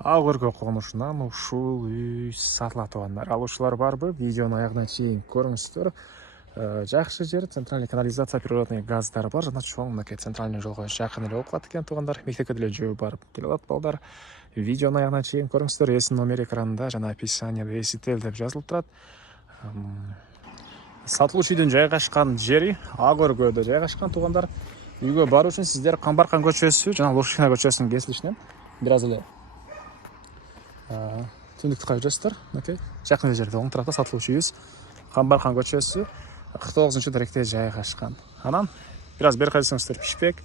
Ағырға қонышынан ушул үй сатылат тугандар. Алушылар барбы? Видеоны аягына чейин көрүңүздөр. Жакшы жер, центральный канализация, природный газдар бар. Жана чоң мынакей центральный жолго жакын эле болуп калат экен тугандар. Мектепке деле жөө барып келе алат балдар. Видеоны аягына чейин көрүңүздөр. Эсин номер экранында жана описанияда эсител деп жазылып турат. Сатылуучу үйдүн жайгашкан жери Ағыргөдө жайгашкан тугандар. Үйгө баруу үчүн сиздер Камбаркан көчөсү жана Лушкина көчөсүнүн кесилишинен бир аз эле түндүктү жүрөсүздөр. Жакын жерде оң тарапта сатылуучу үйүбүз Камбаркан көчөсү 49-директе жайгашкан. Анан бир аз бери карасаңыздар Пишпек.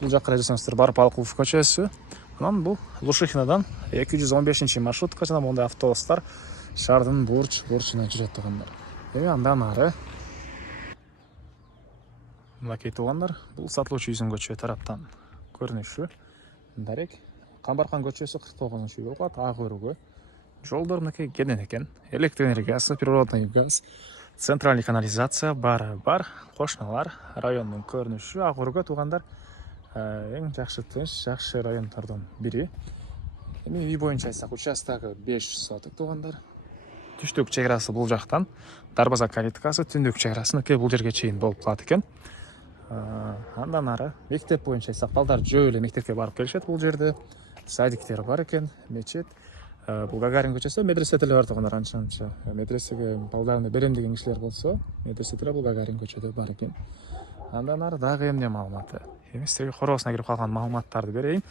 Бул жакка карасаңыздар Барпалкулов көчөсү. Анан бул Лушихинадан 215 маршрутка жана мондай автобустар шаардын бурчуна жүрөт тугандар. Андан ары мынакей тугандар, бул сатылуучу үйдүн көчө тараптан көрүнүшү. Дарек Камбаркан көчөсү 49-үй болуп калат. Ағыргө жолдор мынакей кенен экен. Электр энергиясы, природный газ, центральный канализация бар. Кошуналар, райондун көрүнүшү. Ағыргө тугандар эң жакшы тынч, жакшы райондордун бири. Эми үй боюнча айтсак, участогу 500 соток тугандар. Түштүк чек арасы бул жактан, дарбаза калиткасы, түндүк чек арасы бул жерге чейин болуп калат экен. Андан ары мектеп боюнча айтсак, балдар жөө эле мектепке барып келишет бул жерде. Садиктер бар экен, мечет. Бул Гагарин көчөсү медресе деле бар тугандар, анча. Медресеге балдарына берем деген кишилер болсо, медресе деле бул Гагарин көчөдө бар экен. Андан ары дагы эмне маалыматы? Эми силерге короосуна кирип калган маалыматтарды берейин.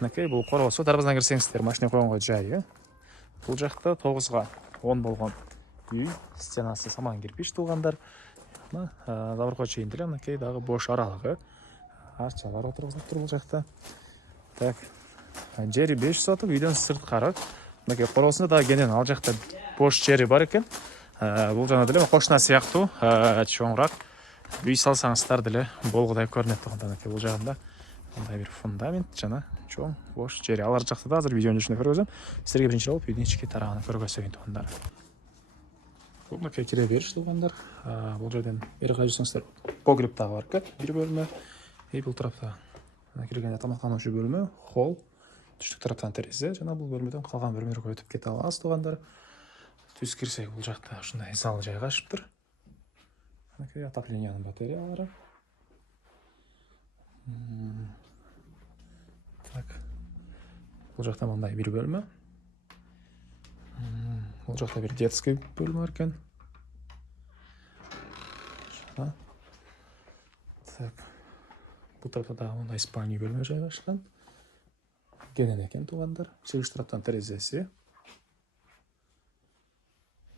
Мынакей бул короосу, дарбазадан кирсеңиздер машина койгонго жайы. Бул жакта 9га 10 болгон үй, стенасы саман кирпич тугандар. Заборго чейин деле мынакей дагы бош аралыгы. Арчалар отургузулуп тур бул жакта. Так, жери 5 соток, үйдөн сырткары. Мынакей короосунда дагы кенен ал жакта бош жери бар экен. Бул жана деле кошуна сыяктуу чоңураак үй салсаңыздар деле болгудай көрүнөт тугандар. Бул жагында мындай бир фундамент жана чоң бош жери. Алар жакта да азыр видеонун жүзүндө көргөзөм. Силерге биринчи болуп үйдүн ички тарабын көргөзөйүн тугандар. Бул мынакей кире бериш тугандар. Бул жерден бери карасаңыздар погреб дагы бар экен, бир бөлмө. Бул тарапта киргенде тамактануучу бөлмө, холл, түштүк тараптан терезе жана бул бөлмөдөн калган бөлмөлөргө өтүп кете алабыз тугандар. Түз кирсек бул жакта ушундай зал жайгашыптыр. Мынакей отопленияның батареялары. Так. Бул жакта мындай бир бөлмө. Бул жакта бир детский бөлмө бар экен. Так. Бул тарапта дагы мындай спальный бөлмө жайгашкан. Кенен экен тугандар. Сегиз тараптан терезеси.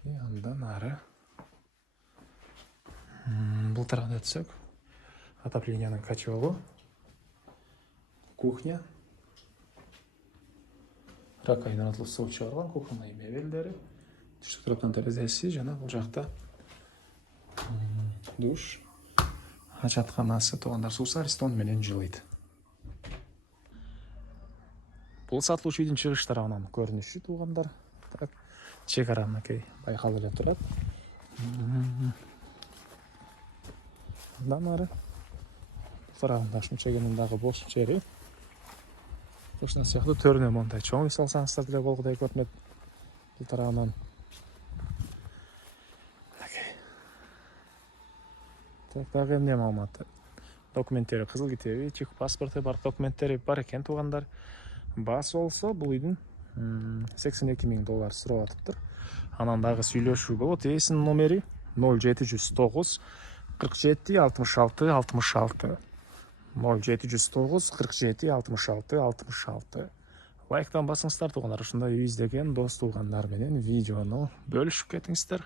Андан ары бул тарапка өтсөк, отопленияның котелу, кухня, раковина суу чыгарылган, кухонный мебелдери, түштүк тараптан терезеси жана бул жакта душ, ажатканасы тугандар, суусу Аристон менен жылыйт. Бул сатылуучу үйдүн чыгыш тарабынан көрүнүшү тугандар. Так, чек ара мынакей байкалып эле турат. Андан ары тарабында ушунча кенен дагы бош жери. Ушуна сыяктуу төрүнө мондай чоң үй салсаңыздар деле болгудай көрүнөт. Бул тарабынан так, дагы эмне маалыматы? Документтери, кызыл китеби, чих паспорту бар, документтери бар экен тугандар. Баасы болсо бул үйдүн $82,000 сурап атыптыр. Анан дагы сүйлөшүү болот. Эсин номери 0709 47 66 66. 0709 47 66 66. Лайктан басыңыздар тугандар. Ушундай үй издеген дос тугандар менен видеону бөлүшүп кетиңиздер.